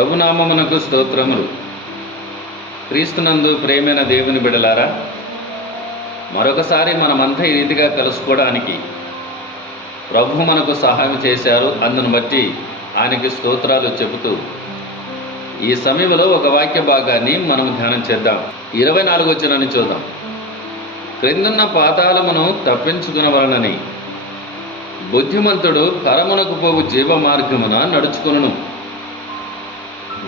ప్రభునామమునకు స్తోత్రములు. క్రీస్తునందు ప్రేమైన దేవుని బిడలారా, మరొకసారి మనమంతా ఈ రీతిగా కలుసుకోవడానికి ప్రభు మనకు సహాయం చేశారు. అందును బట్టి ఆయనకి స్తోత్రాలు చెబుతూ ఈ సమయంలో ఒక వాక్య భాగాన్ని మనం ధ్యానం చేద్దాం. 24వ వచనాన్ని చూద్దాం. క్రిందున్న పాతాళమును తప్పించుకునవలనని బుద్ధిమంతుడు పరమునకు పోవు జీవ మార్గమున నడుచుకొనును.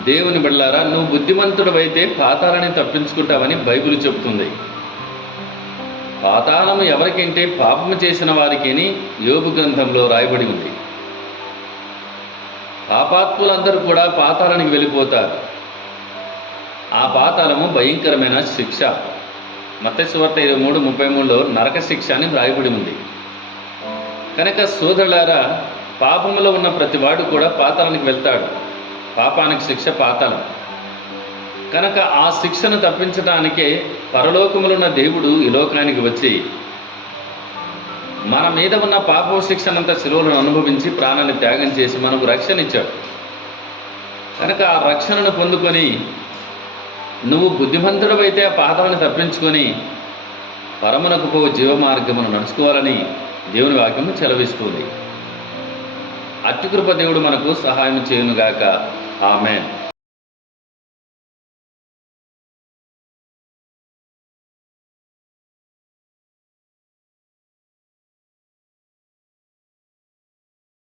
దేవుని బిడ్డలారా, నువ్వు బుద్ధిమంతుడవైతే పాతాళాన్ని తప్పించుకుంటావని బైబిల్ చెబుతుంది. పాతాళము ఎవరికంటే పాపము చేసిన వారికిని యోబు గ్రంథంలో రాయబడి ఉంది. పాపాత్ములందరూ కూడా పాతాళానికి వెళ్ళిపోతారు. ఆ పాతాళము భయంకరమైన శిక్ష. మత్తయి సువార్త 23:33లో నరక శిక్ష అని రాయబడి ఉంది. కనుక సోదరులారా, పాపములో ఉన్న ప్రతివాడు కూడా పాతాళానికి వెళ్తాడు. పాపానికి శిక్ష పాతాళం. కనుక ఆ శిక్షను తప్పించడానికే పరలోకములో ఉన్న దేవుడు ఈ లోకానికి వచ్చి మన మీద ఉన్న పాప శిక్షనంతా శిలువలను అనుభవించి ప్రాణాన్ని త్యాగం చేసి మనకు రక్షణ ఇచ్చాడు. కనుక ఆ రక్షణను పొందుకొని నువ్వు బుద్ధిమంతుడవైతే ఆ పాతాలను తప్పించుకొని పరమునకు పో జీవ మార్గమును నడుచుకోవాలని దేవుని వాక్యము సెలవిస్తుంది. అత్యుకృప దేవుడు మనకు సహాయం చేయునుగాక. ఆమేన్.